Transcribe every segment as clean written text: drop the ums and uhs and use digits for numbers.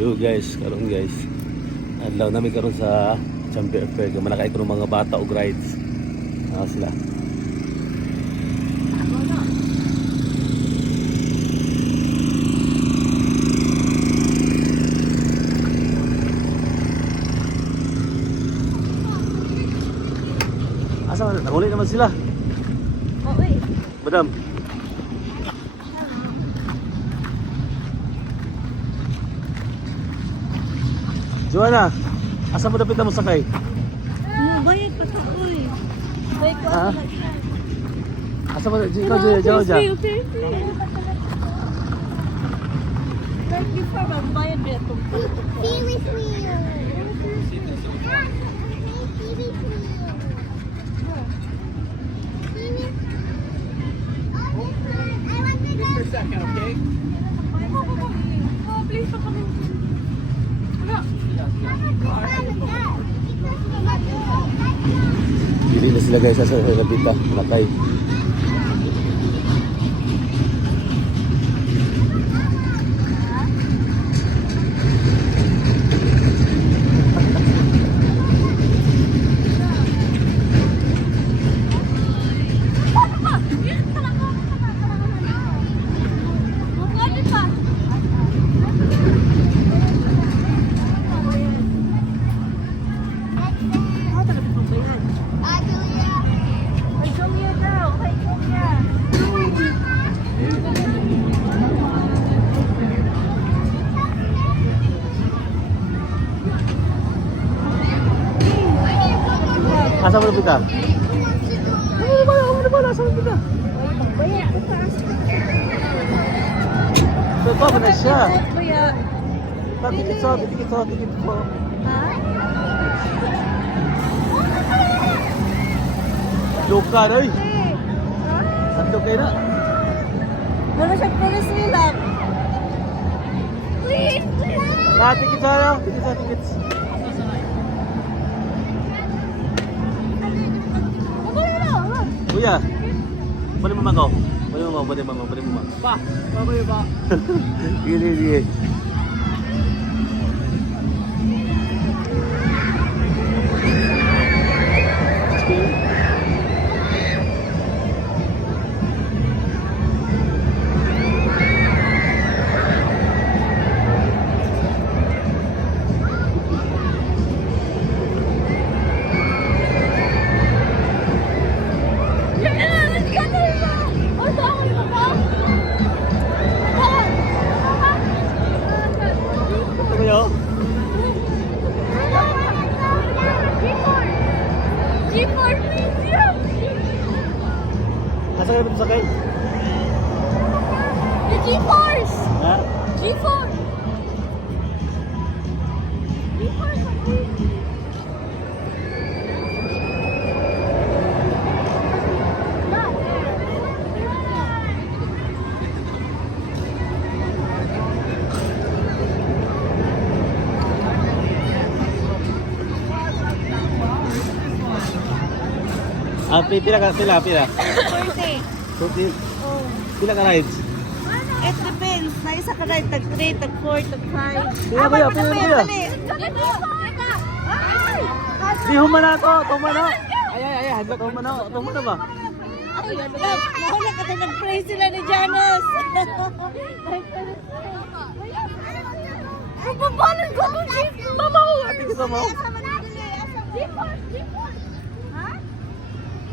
Yo guys, karon guys. Adlaw namin karon sa Champion Fair. Manakay ko ng mga bata og rides. Sila. Asa man? Nahuli naman sila. Oo eh. Madam. Joanna, asa mo dapat mo sakay? Bayad pa to oy. Bayad ko Ha? ako. Asa mo ikaw Joja? Thank you for magbayad dito. Ferris wheel. Just for a second, okay? Oh, please pa kami. Dili na sila guys sa Labita, Lakay. Asa mo Labita? Ano ba? Asa mo Labita? Ito pa na siya. Tikit po. Luka na eh. Santo kayo na. Wala siya Ferris wheel lang. Tikit tayo. Tikit. Kuya, pwede mo makaw? Pwede mo. Ba, babayo ba? Sige. Ito kayo? Asa kayo sakay? G-Force! Ha? G-Force! Pila? 40. 40. Oh. Pila ka rides? It depends. Na isa ka rin, tag 3, tag 4, tag 5. Pila kuya? Di human na to, tuman na. Ay, hagla tuman na ba? Ay, mahula ka tayo nag-pray sila ni Janos. Papalan ko itong jeep. Ate kita mo.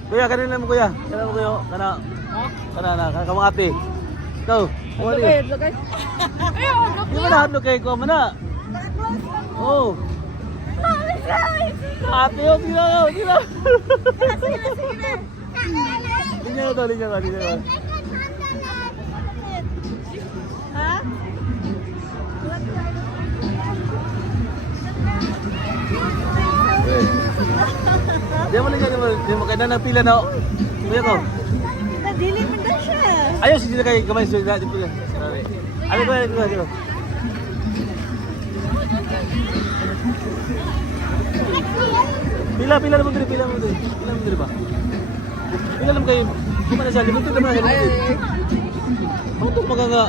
Kuya, kanina mo kuya. Kana kamang ate. Ikaw, wala yun. Di ba nahadlo kayo ko mana? Oh. Ate yun, di na. Linya to. Ha? Di mo kaya na napila na. Kuya ko. Nadili mo na siya. Ayaw, sige na kayo kamay. Ano ko? Pila naman diri ba? Pila naman kayo. Kumana siya, limited naman. Ang ito magaga.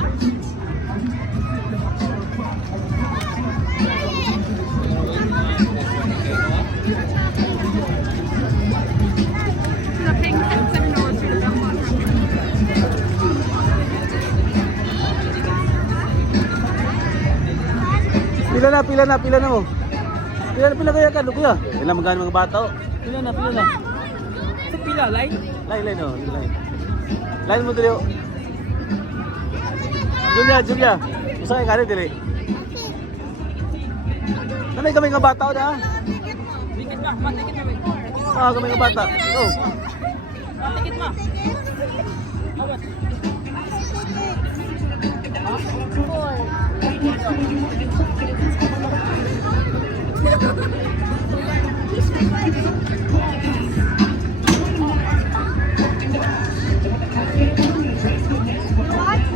Pila na mo. Pila kaya ka, kuya. Ilan magkano mga bata, oh. Pila na. Sa pila, line? Line, oh. Line mo dali, oh. Julia. Gusto kayo kani, dali. Kamay nga bata, oh, na. Ticket ma, patikit na wait. Kamay nga bata. Oh. Patikit ma. Awat.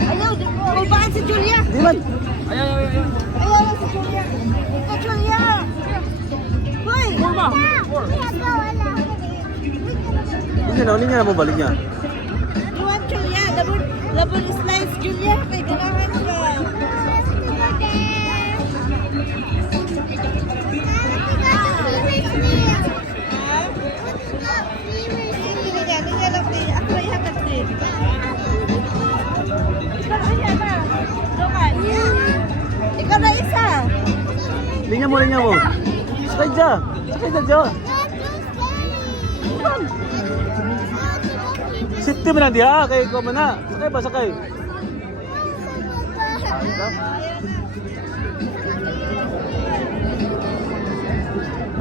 Ayaw, babaan si Julia. Di man. Ayaw. Ayaw lang si Julia. Ikaw, Julia. Hoy! Four ma. Four. Hindi na mo balik niya. You want Julia? Double slice, Julia. Kay ganahan ka. Hindi lang din. Ako na ihatag din. Ikaw na isa. Linya mo. Sakay dyan. Siti mo na diya, kay ko man na. Sakay ba, sakay?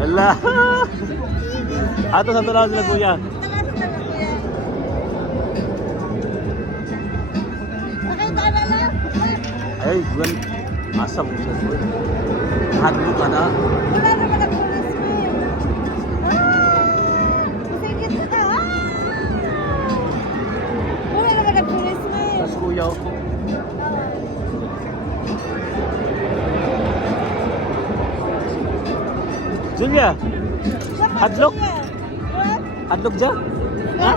Ala. Ato sa tanaw sila kuya. Ay, buwan. Asa ko sa kuya. Hadlo ka na. Wala naman ang pulis mo. Sige ka. Wala naman ang pulis mo. Sa kuya ako. Julia, hadlok? Hadlok dyan? Ha?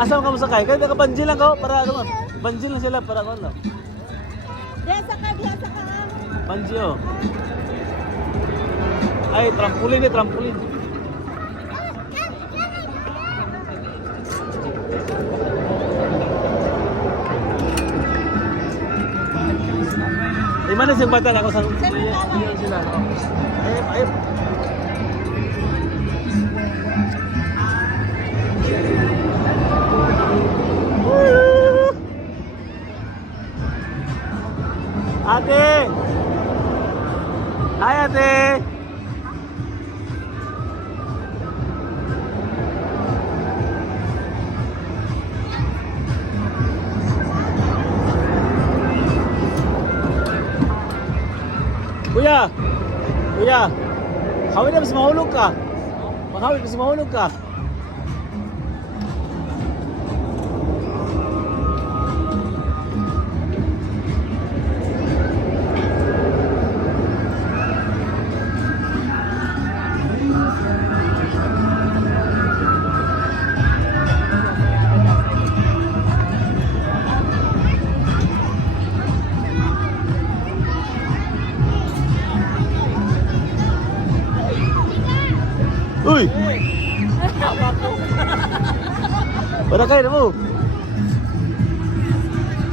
Asa mo ka masakay? Kaya naka-banjil lang ka, para ano? Banjil lang sila para ano? Diyan sa ka. Banjil, oh. Ay, trampolin. Di mana siyang bata ako sa sila. Ay. Ate! Hi, ate! Kuya! Hawin na mas mahulog ka. Mahawin mas mahulog ka. Uy! Para kayo na mo.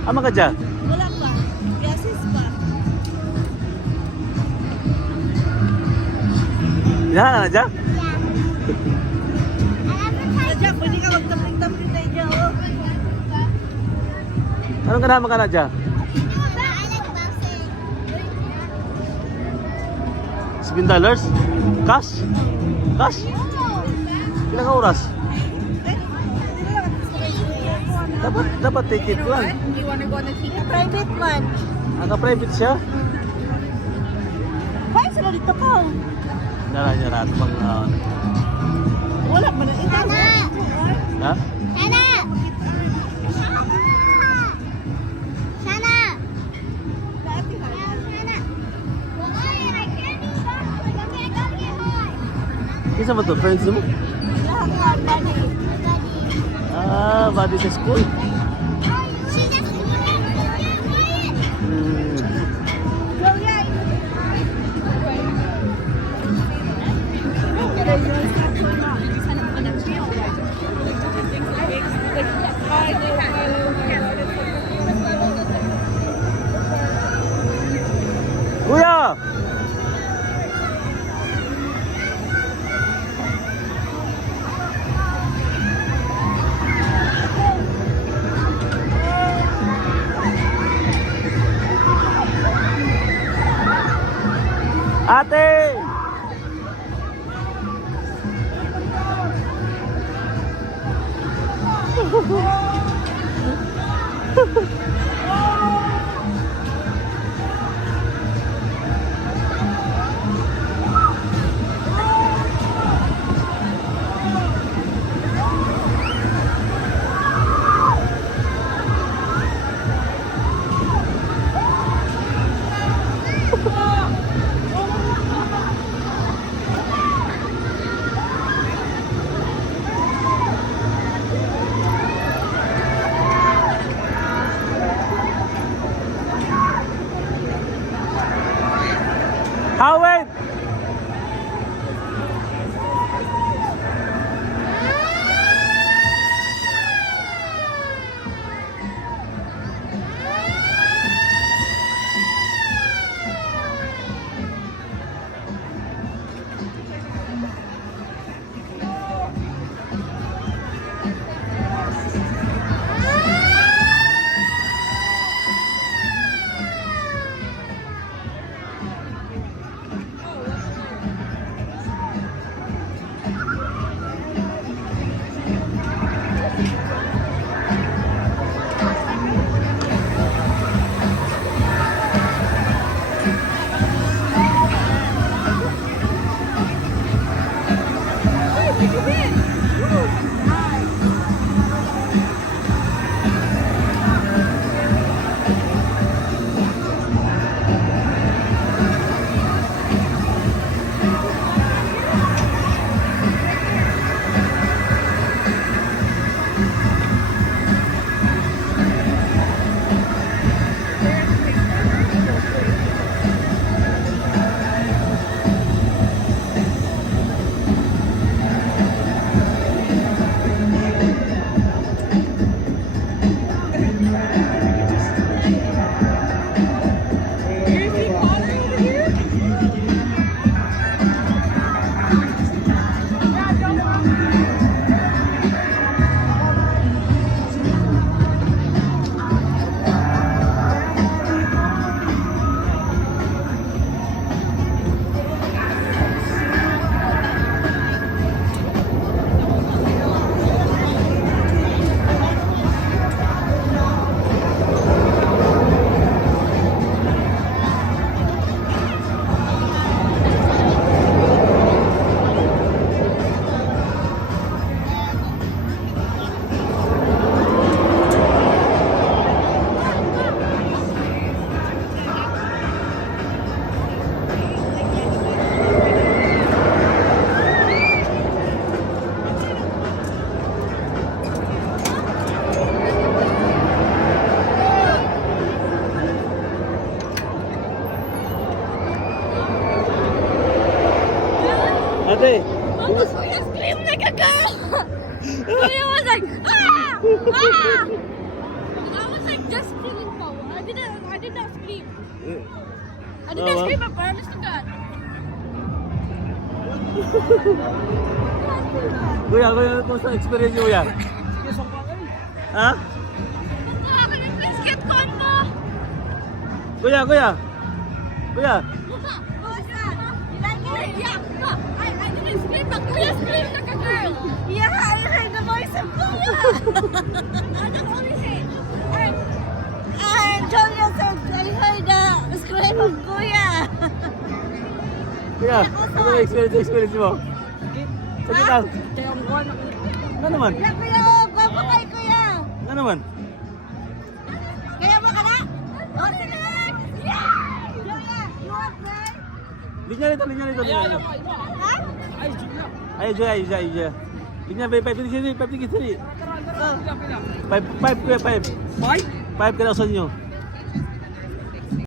Ama ka dyan? Wala pa. Gases pa. Hinahan na dyan? Diyan, pwede ka magtamping-tamping tayo dyan. Anong ganahan ka na dyan? $7? Cash? Ilang oras? Dapat ticket lang. You wanna go on a ticket? Private man. Naka-private siya. Kaya sila dito ka. Nara niya rato pang... Wala ba na ito? ha? Isa ba to? Friends mo? Body sa school. Ate! Howard! Ate! Mama, Kuya scream like a girl! Kuya was like, ah! Ah! I was like just feeling power. I did not scream. I did not Mama. scream, I promise to God. Kuya, kung sa experience mo yan? Ha? Kuya, can you please get con mo? Kuya! Kuya, what's that? You like it? Yeah, no, I didn't scream, but Kuya screamed like a girl. Yeah, I heard the voice of Kuya. I not only say, and Julia said, I heard the scream of Kuya. Kuya, ano yung experience mo? Sige lang. Ano naman? Yeah, Kuya, oh, guwapo kay Kuya. Ano naman? Kaya mo ka na? Oh, sige! Yeah! Julia, you want play? Linya nito. Ha? Ayo, Joya. Linya, 5 tigit sini. 5 kuya, 5. 5 ka na sa inyo.